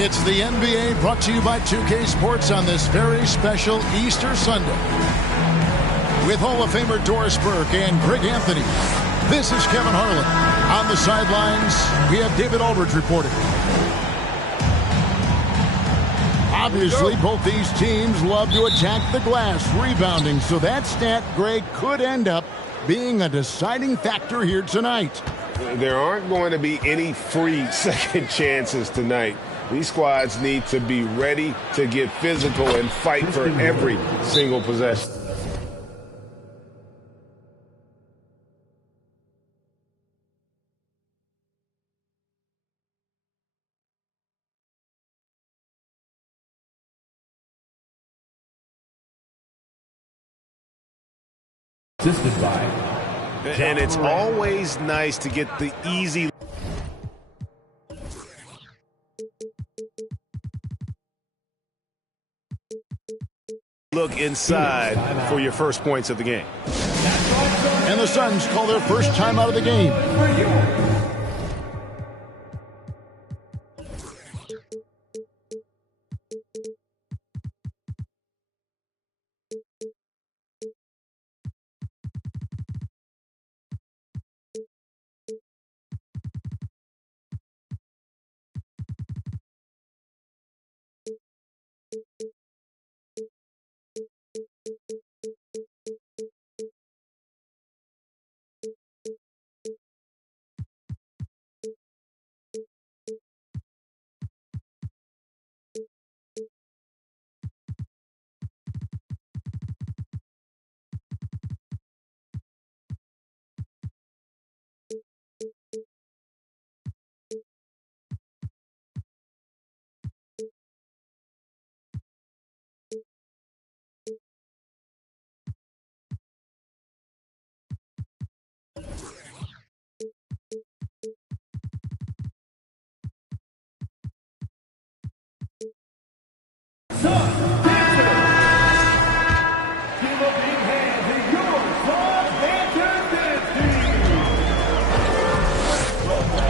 It's the NBA brought to you by 2K Sports on this very special Easter Sunday. With Hall of Famer Doris Burke and Greg Anthony, this is Kevin Harlan. On the sidelines, we have David Aldridge reporting. Obviously, both these teams love to attack the glass, rebounding, so that stat, Greg, could end up being a deciding factor here tonight. There aren't going to be any free second chances tonight. These squads need to be ready to get physical and fight for every single possession. Assisted by. And it's always nice to get the easy look inside for your first points of the game. And the Suns call their first time out of the game.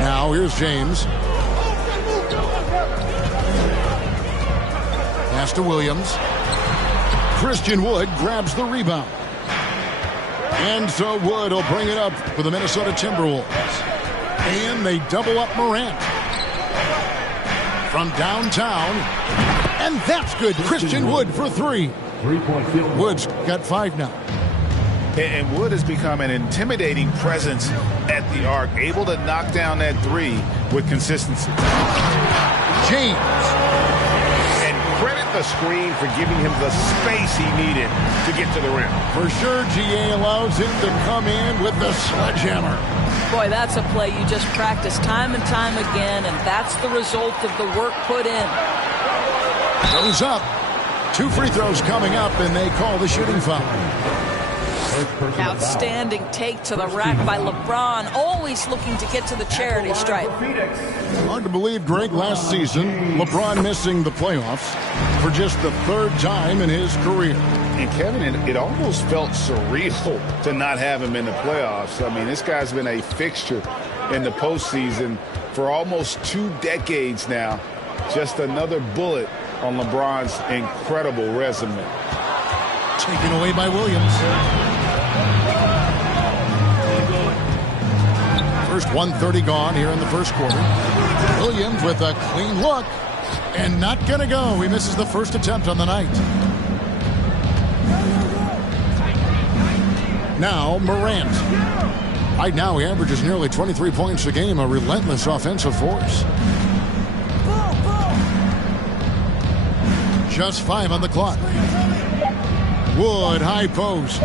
Now here's James. Pass to Williams. Christian Wood grabs the rebound. And so Wood will bring it up for the Minnesota Timberwolves. And they double up Morant. From downtown. And that's good. Christian Wood for three. Wood's got 5 now. And Wood has become an intimidating presence at the arc, able to knock down that three with consistency. James. And credit the screen for giving him the space he needed to get to the rim. For sure, GA allows him to come in with the sledgehammer. Boy, that's a play you just practice time and time again, and that's the result of the work put in. Goes up. 2 free throws coming up, and they call the shooting foul. Outstanding take to the rack by LeBron, always looking to get to the charity stripe. Hard to believe, Greg, last season, LeBron missing the playoffs for just the 3rd time in his career. And Kevin, it almost felt surreal to not have him in the playoffs. I mean, this guy's been a fixture in the postseason for almost 2 decades now. Just another bullet on LeBron's incredible resume. Taken away by Williams. First 1:30 gone here in the first quarter. Williams with a clean look and not going to go. He misses the first attempt on the night. Now Morant. Right now he averages nearly 23 points a game, a relentless offensive force. Just 5 on the clock. Wood, high post.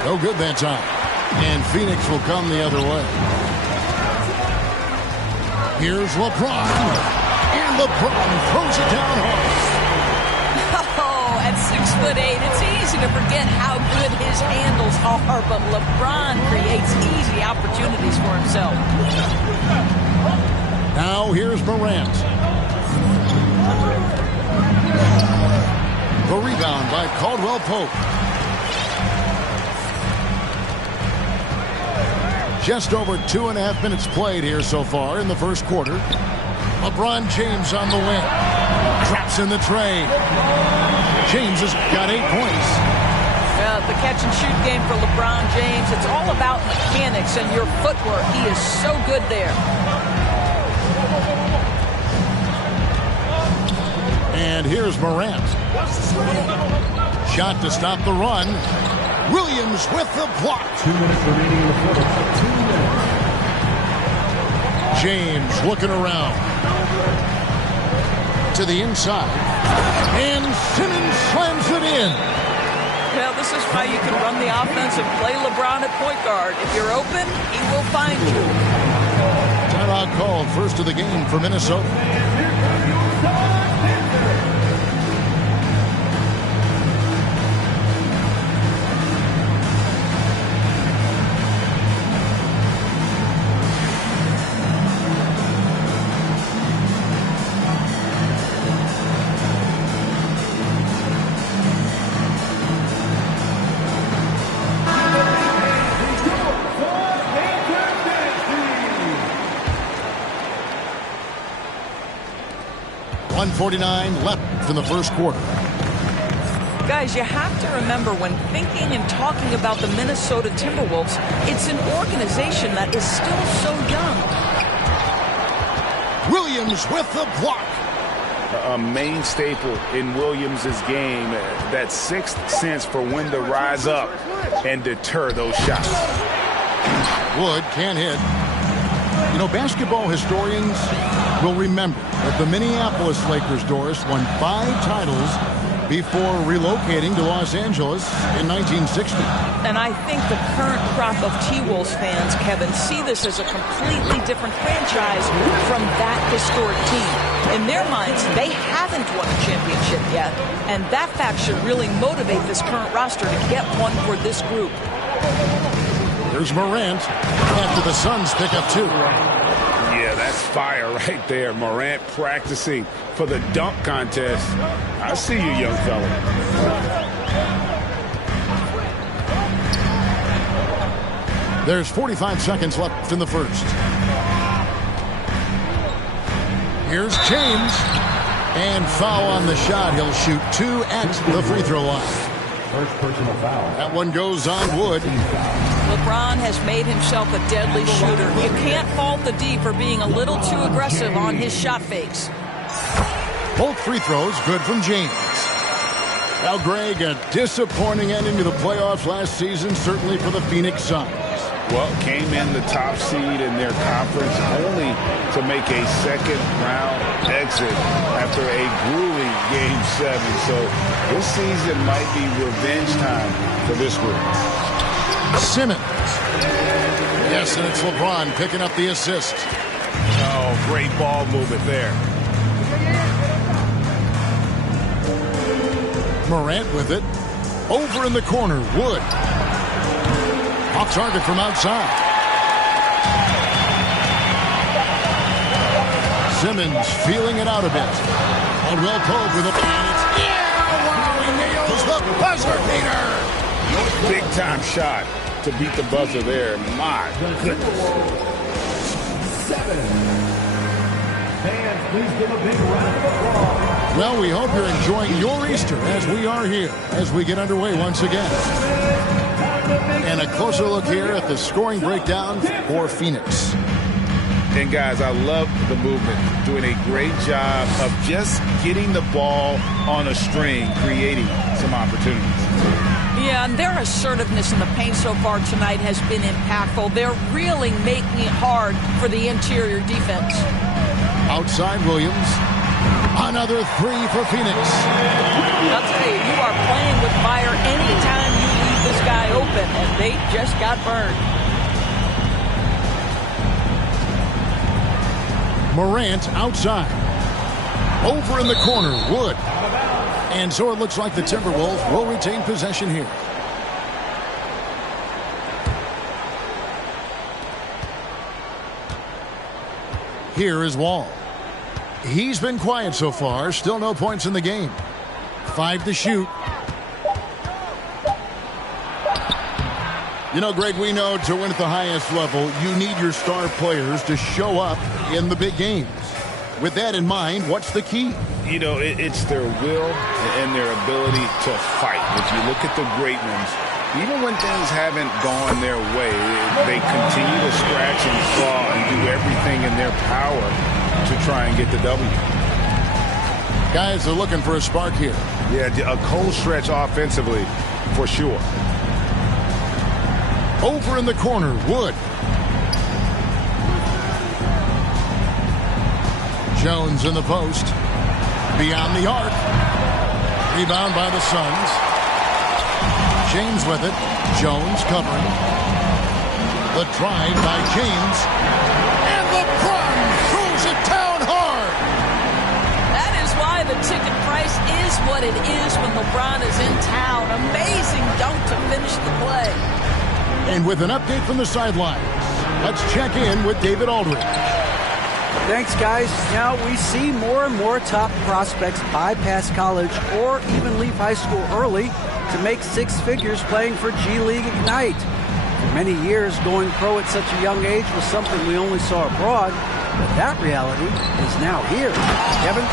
No good that time. And Phoenix will come the other way. Here's LeBron. And LeBron throws it down hard. Oh, at 6'8", it's easy to forget how good his handles are, but LeBron creates easy opportunities for himself. Now here's Morant. The rebound by Caldwell Pope. Just over 2.5 minutes played here so far in the first quarter. LeBron James on the wing. Drops in the tray. James has got 8 points. The catch and shoot game for LeBron James, it's all about mechanics and your footwork. He is so good there. And here's Morant. Shot to stop the run. Williams with the block. 2 minutes remaining in the quarter. 2 minutes. James looking around. To the inside. And Simmons slams it in. Well, this is why you can run the offense and play LeBron at point guard. If you're open, he will find you. Timeout called, first of the game for Minnesota. .49 left in the first quarter. Guys, you have to remember when thinking and talking about the Minnesota Timberwolves, it's an organization that is still so young. Williams with the block. A main staple in Williams' game, that sixth sense for when to rise up and deter those shots. Wood can't hit. You know, basketball historians will remember that the Minneapolis Lakers, Doris, won 5 titles before relocating to Los Angeles in 1960. And I think the current crop of T-Wolves fans, Kevin, see this as a completely different franchise from that historic team. In their minds, they haven't won a championship yet, and that fact should really motivate this current roster to get one for this group. There's Morant after the Suns pick up 2. Yeah, that's fire right there. Morant practicing for the dunk contest. I see you, young fella. There's 45 seconds left in the first. Here's James. And foul on the shot. He'll shoot 2 at the free throw line. First personal foul. That one goes on Wood. LeBron has made himself a deadly shooter. You can't fault the D for being a little too aggressive on his shot fakes. Both free throws good from James. Now, Greg, a disappointing ending to the playoffs last season, certainly for the Phoenix Suns. Well, came in the top seed in their conference only to make a second-round exit after a grueling Game 7. So this season might be revenge time for this group. Simmons. Yes, and it's LeBron picking up the assist. Oh, great ball movement there. Morant with it. Over in the corner, Wood. Off target from outside. Simmons feeling it out a bit. Caldwell Pope with a... Wow, he nails the buzzer beater. Big time shot to beat the buzzer there. My goodness. 7. Fans, please give a big round of applause. Well, we hope you're enjoying your Easter as we are here as we get underway once again. And a closer look here at the scoring breakdown for Phoenix. And guys, I love the movement. Doing a great job of just getting the ball on a string, creating some opportunities. Yeah, and their assertiveness in the paint so far tonight has been impactful. They're really making it hard for the interior defense. Outside Williams. Another 3 for Phoenix. I'll tell you, you are playing with fire anytime you leave this guy open, and they just got burned. Morant outside. Over in the corner, Wood. And so it looks like the Timberwolves will retain possession here. Here is Wall. He's been quiet so far. Still no points in the game. 5 to shoot. You know, Greg, we know to win at the highest level, you need your star players to show up in the big games. With that in mind, what's the key? You know, it's their will and their ability to fight. If you look at the great ones, even when things haven't gone their way, they continue to scratch and claw and do everything in their power to try and get the W. Guys are looking for a spark here. Yeah, a cold stretch offensively for sure. Over in the corner, Wood. Jones in the post. Beyond the arc. Rebound by the Suns. James with it. Jones covering. The drive by James. And LeBron throws it down hard. That is why the ticket price is what it is when LeBron is in town. Amazing dunk to finish the play. And with an update from the sidelines, let's check in with David Aldridge. Thanks, guys. Now we see more and more top prospects bypass college or even leave high school early to make six figures playing for G League Ignite. For many years, going pro at such a young age was something we only saw abroad, but that reality is now here. Kevin?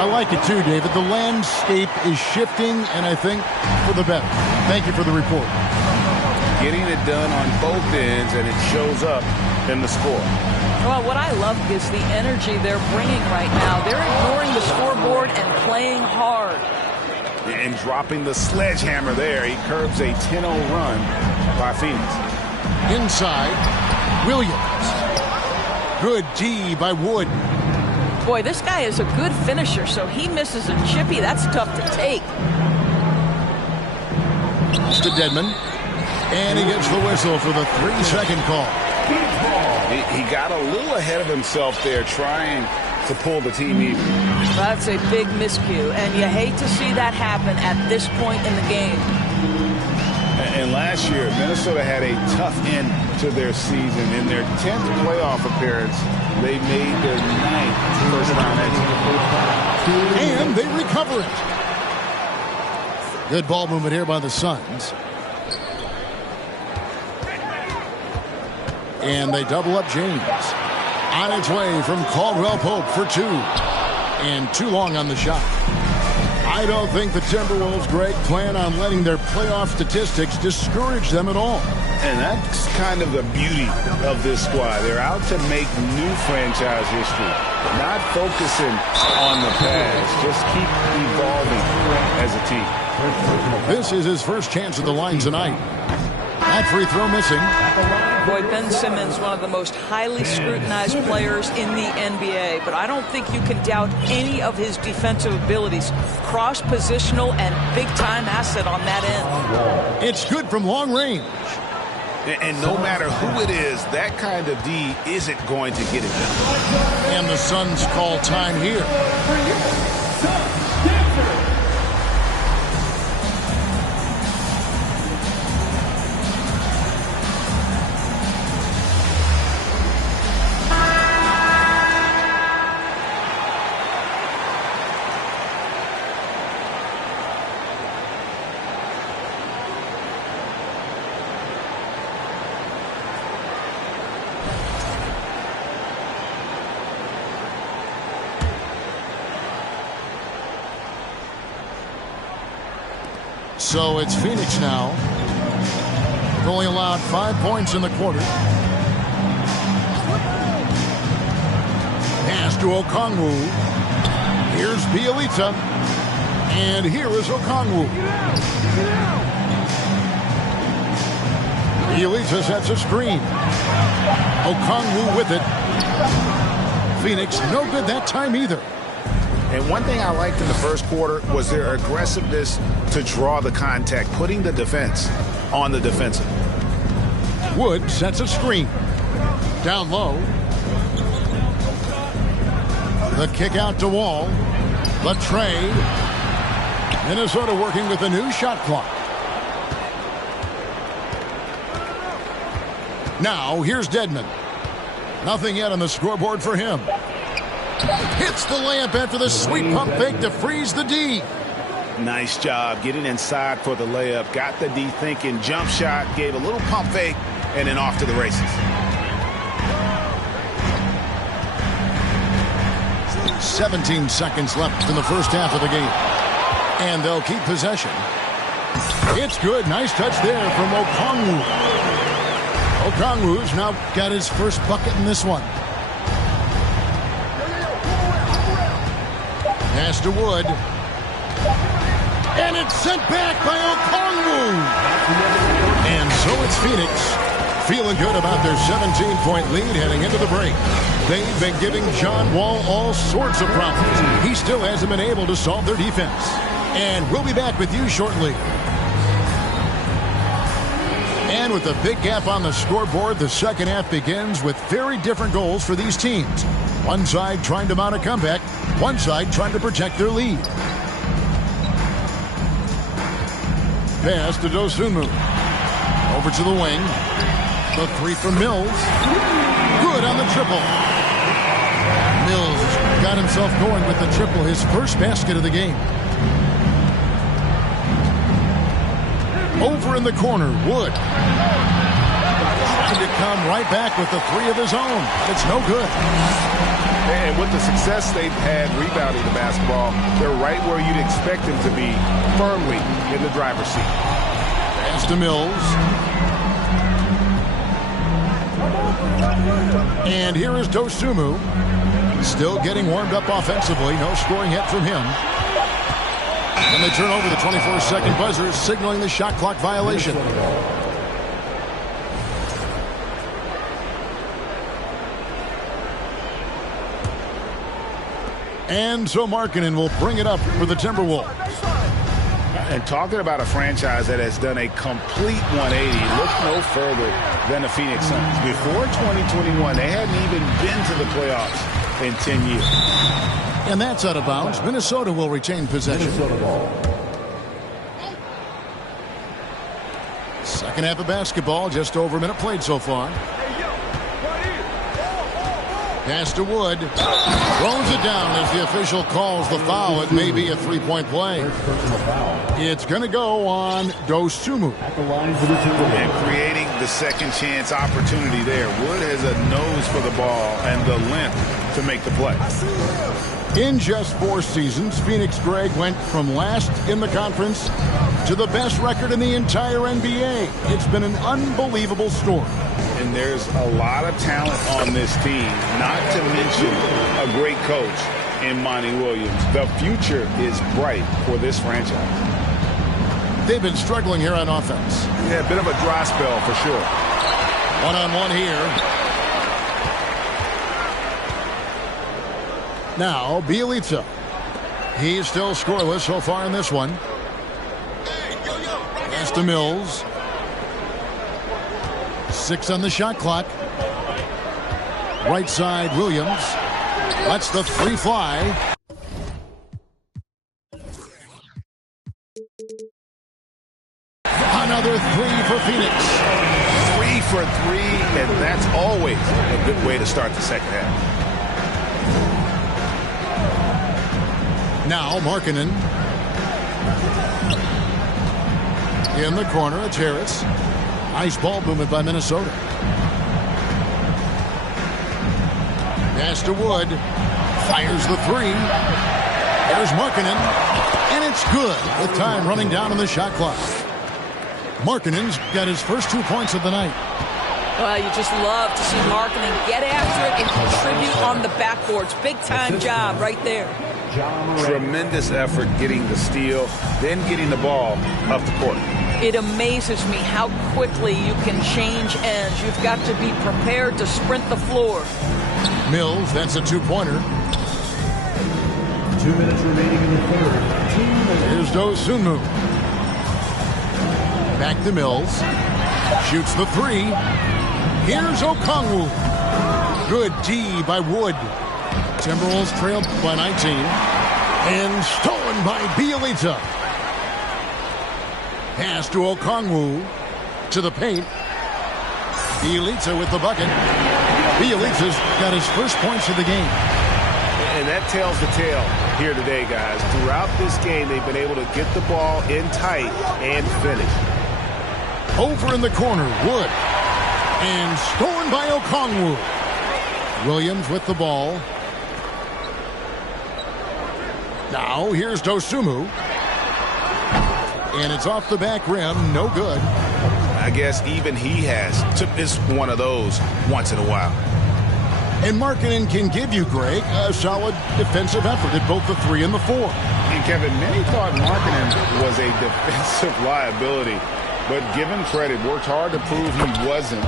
I like it too, David. The landscape is shifting, and I think for the better. Thank you for the report. Getting it done on both ends, and it shows up in the score. Well, what I love is the energy they're bringing right now. They're ignoring the scoreboard and playing hard. And dropping the sledgehammer there, he curbs a 10-0 run by Phoenix. Inside, Williams. Good D by Wood. Boy, this guy is a good finisher, so he misses a chippy. That's tough to take. To Dedmon. And he gets the whistle for the 3-second call. He got a little ahead of himself there trying to pull the team even. That's a big miscue, and you hate to see that happen at this point in the game. And last year, Minnesota had a tough end to their season. In their 10th playoff appearance, they made their 9th first-round exit. And they recover it. Good ball movement here by the Suns. And they double up James. On its way from Caldwell Pope for two. And too long on the shot. I don't think the Timberwolves, Greg, plan on letting their playoff statistics discourage them at all. And that's kind of the beauty of this squad. They're out to make new franchise history. Not focusing on the past. Just keep evolving as a team. This is his first chance at the line tonight. That free throw missing. Boy, Ben Simmons, one of the most highly scrutinized players in the NBA, but I don't think you can doubt any of his defensive abilities. Cross-positional and big-time asset on that end. It's good from long range. And no matter who it is, that kind of D isn't going to get it done. And the Suns call time here. So it's Phoenix now. Only allowed 5 points in the quarter. Pass to Okongwu. Here's Bielitsa. And here is Okongwu. Bielitsa sets a screen. Okongwu with it. Phoenix no good that time either. And one thing I liked in the first quarter was their aggressiveness to draw the contact, putting the defense on the defensive. Wood sets a screen. Down low. The kick out to Wall. The trade. Minnesota working with a new shot clock. Now here's Dedmon. Nothing yet on the scoreboard for him. Hits the layup after the sweet pump fake to freeze the D. Nice job getting inside for the layup. Got the D thinking, jump shot, gave a little pump fake, and then off to the races. 17 seconds left in the first half of the game. And they'll keep possession. It's good. Nice touch there from Okongwu. Okongwu's now got his first bucket in this one. Pass to Wood. And it's sent back by Okongwu. And so it's Phoenix feeling good about their 17-point lead heading into the break. They've been giving John Wall all sorts of problems. He still hasn't been able to solve their defense. And we'll be back with you shortly. And with a big gap on the scoreboard, the second half begins with very different goals for these teams. One side trying to mount a comeback, one side trying to protect their lead. Pass to Dosunmu. Over to the wing. The three from Mills. Good on the triple. Mills got himself going with the triple, his first basket of the game. Over in the corner, Wood. Trying to come right back with the three of his own. It's no good. And with the success they've had rebounding the basketball, they're right where you'd expect them to be, firmly in the driver's seat. Pass to Mills. And here is Dosunmu. Still getting warmed up offensively. No scoring yet from him. And they turn over the 24-second buzzer, signaling the shot clock violation. And so Markkanen will bring it up for the Timberwolves. And talking about a franchise that has done a complete 180, look no further than the Phoenix Suns. Before 2021, they hadn't even been to the playoffs in 10 years. And that's out of bounds. Minnesota will retain possession. Second half of basketball, just over a minute played so far. Pass to Wood. Throws it down as the official calls the foul. It may be a three-point play. It's going to go on Dosunmu. And creating the second chance opportunity there. Wood has a nose for the ball and the length to make the play. In just 4 seasons, Phoenix Greg went from last in the conference to the best record in the entire NBA. It's been an unbelievable story. And there's a lot of talent on this team, not to mention a great coach in Monty Williams. The future is bright for this franchise. They've been struggling here on offense. Yeah, a bit of a dry spell for sure. One-on-one here. Now, Bielitsa. He's still scoreless so far in this one. Pass to Mills. 6 on the shot clock. Right side, Williams. Lets the three fly. Another three for Phoenix. 3 for 3, and that's always a good way to start the second half. Now Markkanen. In the corner, it's Harris. Nice ball movement by Minnesota. Pass to Wood. Fires the three. There's Markkanen. And it's good with time running down on the shot clock. Markkanen's got his first 2 points of the night. Well, you just love to see Markkanen get after it and contribute on the backboards. Big time job right there. Tremendous effort getting the steal, then getting the ball up the court. It amazes me how quickly you can change ends. You've got to be prepared to sprint the floor. Mills, that's a 2-pointer. 2 minutes remaining in the third. 2 minutes. Here's Dosunmu. Back to Mills. Shoots the three. Here's Okongwu. Good D by Wood. Timberwolves trailed by 19. And stolen by Bielitsa. Pass to Okongwu. To the paint. Bielitsa with the bucket. Bielitsa's got his first points of the game. And that tells the tale here today, guys. Throughout this game, they've been able to get the ball in tight and finish. Over in the corner, Wood. And stolen by Okongwu. Williams with the ball. Now here's Dosunmu. And it's off the back rim. No good. I guess even he has is one of those once in a while. And Markkanen can give you, Greg, a solid defensive effort at both the 3 and the 4. And Kevin, many thought Markkanen was a defensive liability, but given credit, worked hard to prove he wasn't.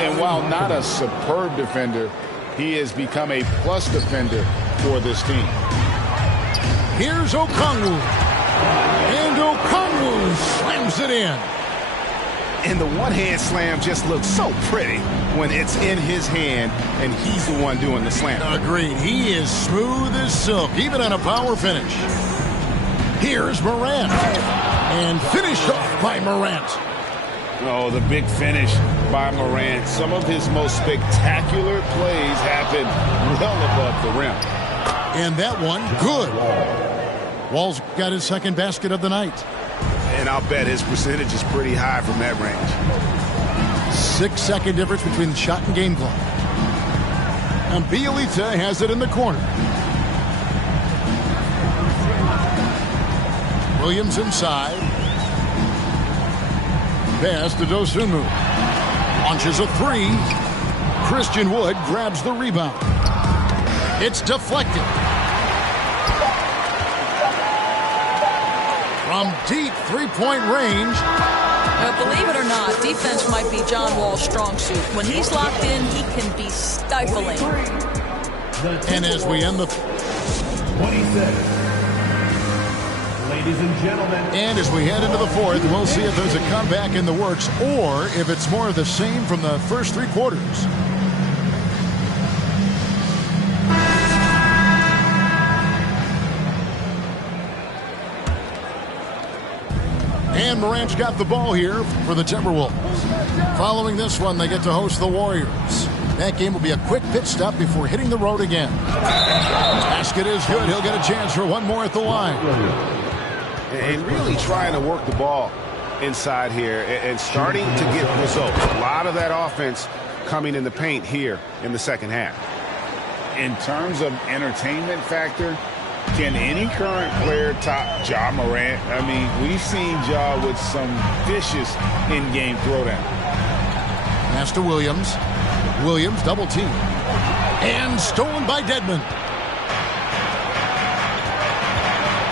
And while not a superb defender, he has become a plus defender for this team. Here's Okongwu. And Okongwu slams it in. And the one-hand slam just looks so pretty when it's in his hand and he's the one doing the slam. Agreed. He is smooth as silk, even on a power finish. Here's Morant. And finished off by Morant. Oh, the big finish by Morant. Some of his most spectacular plays happen well above the rim. And that one, good. Wall's got his second basket of the night. And I'll bet his percentage is pretty high from that range. 6-second difference between the shot and game clock. And Bielitsa has it in the corner. Williams inside. Pass to Dosunmu. Launches a 3. Christian Wood grabs the rebound. It's deflected. From deep three-point range. Believe it or not, defense might be John Wall's strong suit. When he's locked in, he can be stifling. And as we end the 27. Ladies and gentlemen. And as we head into the fourth, we'll see if there's a comeback in the works or if it's more of the same from the first 3 quarters. And Morant's got the ball here for the Timberwolves. Following this one, they get to host the Warriors. That game will be a quick pit stop before hitting the road again. Basket is good. He'll get a chance for one more at the line. And really trying to work the ball inside here and starting to get results. A lot of that offense coming in the paint here in the second half. In terms of entertainment factor, can any current player top Ja Morant? I mean, we've seen Ja with some vicious in-game throwdown. Pass to Williams. Williams double team. And stolen by Dedmon.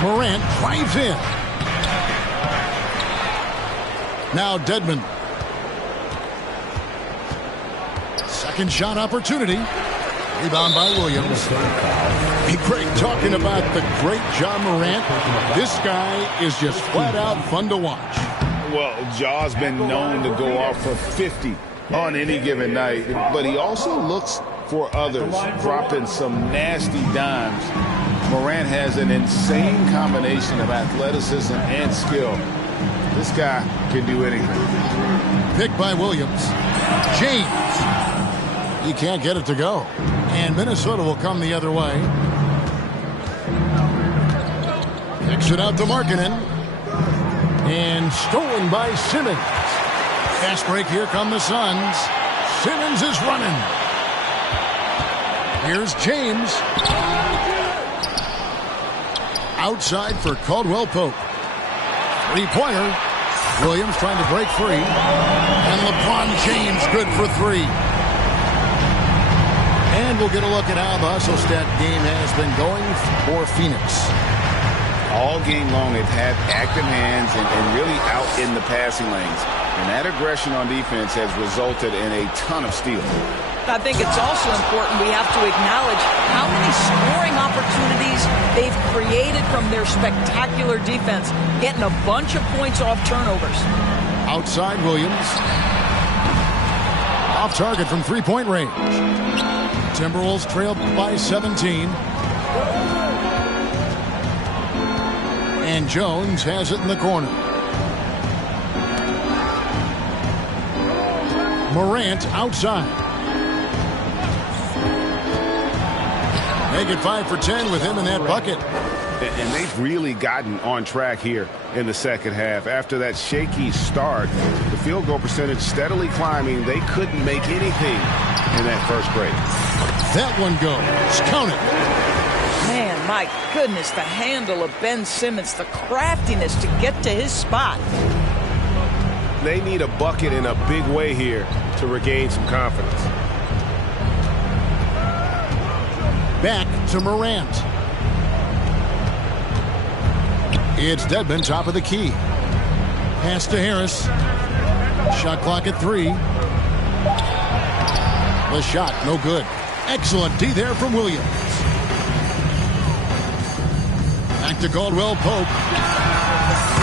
Morant drives in. Now Dedmon. Second shot opportunity. Rebound by Williams. Hey, Greg, talking about the great Ja Morant, this guy is just flat out fun to watch. Well, Ja's been known to go off for 50 on any given night, but he also looks for others, dropping some nasty dimes. Morant has an insane combination of athleticism and skill. This guy can do anything. Picked by Williams. James. He can't get it to go. And Minnesota will come the other way. Kicks it out to Markkanen. And stolen by Simmons. Fast break, here come the Suns. Simmons is running. Here's James. Outside for Caldwell Pope. Three-pointer. Williams trying to break free. And LeBron James good for 3. And we'll get a look at how the hustle stat game has been going for Phoenix. All game long, they've had active hands and really out in the passing lanes. And that aggression on defense has resulted in a ton of steals. I think it's also important we have to acknowledge how many scoring opportunities they've created from their spectacular defense, getting a bunch of points off turnovers. Outside Williams. Off target from three-point range. Timberwolves trail by 17. And Jones has it in the corner. Morant outside. Make it 5 for 10 with him in that bucket. And they've really gotten on track here in the second half. After that shaky start, the field goal percentage steadily climbing. They couldn't make anything in that first break. That one goes. Count it. Man, my goodness, the handle of Ben Simmons, the craftiness to get to his spot. They need a bucket in a big way here to regain some confidence. Back to Morant. It's Dedmon, top of the key. Pass to Harris. Shot clock at 3. The shot, no good. Excellent D there from Williams. Back to Caldwell-Pope.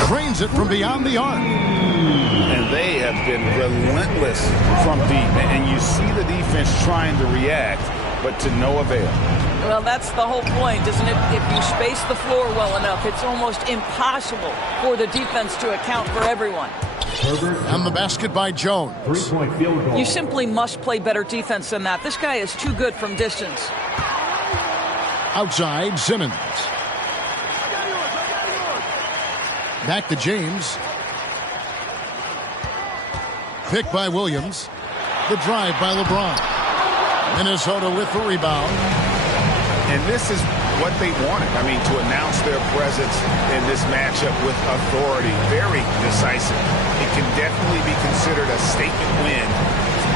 Cranes it from beyond the arc. And they have been relentless from deep. And you see the defense trying to react, but to no avail. Well, that's the whole point, isn't it? If you space the floor well enough, it's almost impossible for the defense to account for everyone. And the basket by Jones. 3-point field goal. You simply must play better defense than that. This guy is too good from distance. Outside, Simmons. Back to James. Pick by Williams. The drive by LeBron. Minnesota with the rebound. And this is what they wanted. I mean, to announce their presence in this matchup with authority. Very decisive. It can definitely be considered a statement win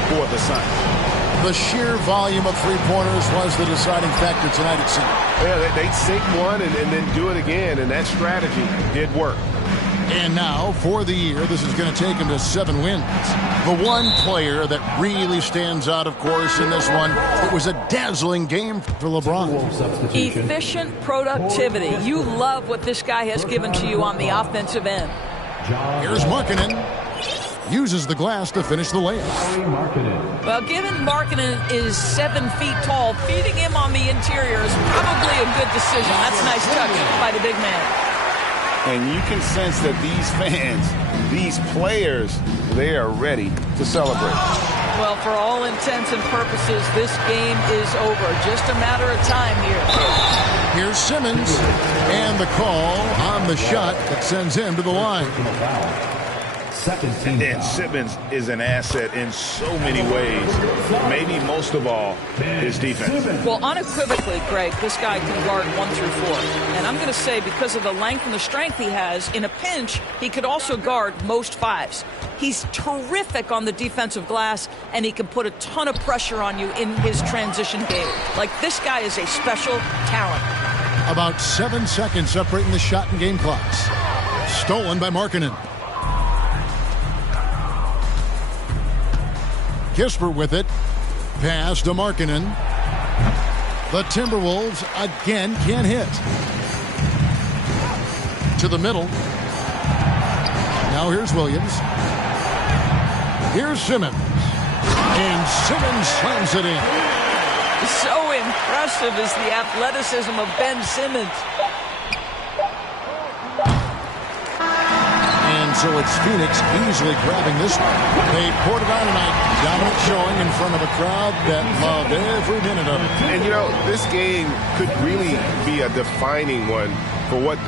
for the Suns. The sheer volume of three-pointers was the deciding factor tonight, it seemed. Yeah, they'd sink one and then do it again, and that strategy did work. And now, for the year, this is going to take him to 7 wins. The one player that really stands out, of course, in this one, it was a dazzling game for LeBron. Efficient productivity. You love what this guy has given to you on the offensive end. Here's Markkanen. Uses the glass to finish the layup. Well, given Markkanen is 7 feet tall, feeding him on the interior is probably a good decision. That's a nice touch by the big man. And you can sense that these fans, these players, they are ready to celebrate. Well, for all intents and purposes, this game is over. Just a matter of time here. Here's Simmons. And the call on the shot that sends him to the line. And Simmons is an asset in so many ways. Maybe most of all, his defense. Well, unequivocally, Greg, this guy can guard 1 through 4. And I'm going to say because of the length and the strength he has, in a pinch, he could also guard most 5s. He's terrific on the defensive glass, and he can put a ton of pressure on you in his transition game. Like, this guy is a special talent. About 7 seconds separating the shot and game clocks. Stolen by Markkanen. Kisper with it. Pass to Markkanen. The Timberwolves again can't hit. To the middle. Now here's Williams. Here's Simmons. And Simmons slams it in. So impressive is the athleticism of Ben Simmons. And so it's Phoenix easily grabbing this one. They poured it on tonight. Dominant showing in front of a crowd that loved every minute of it. And, you know, this game could really be a defining one for what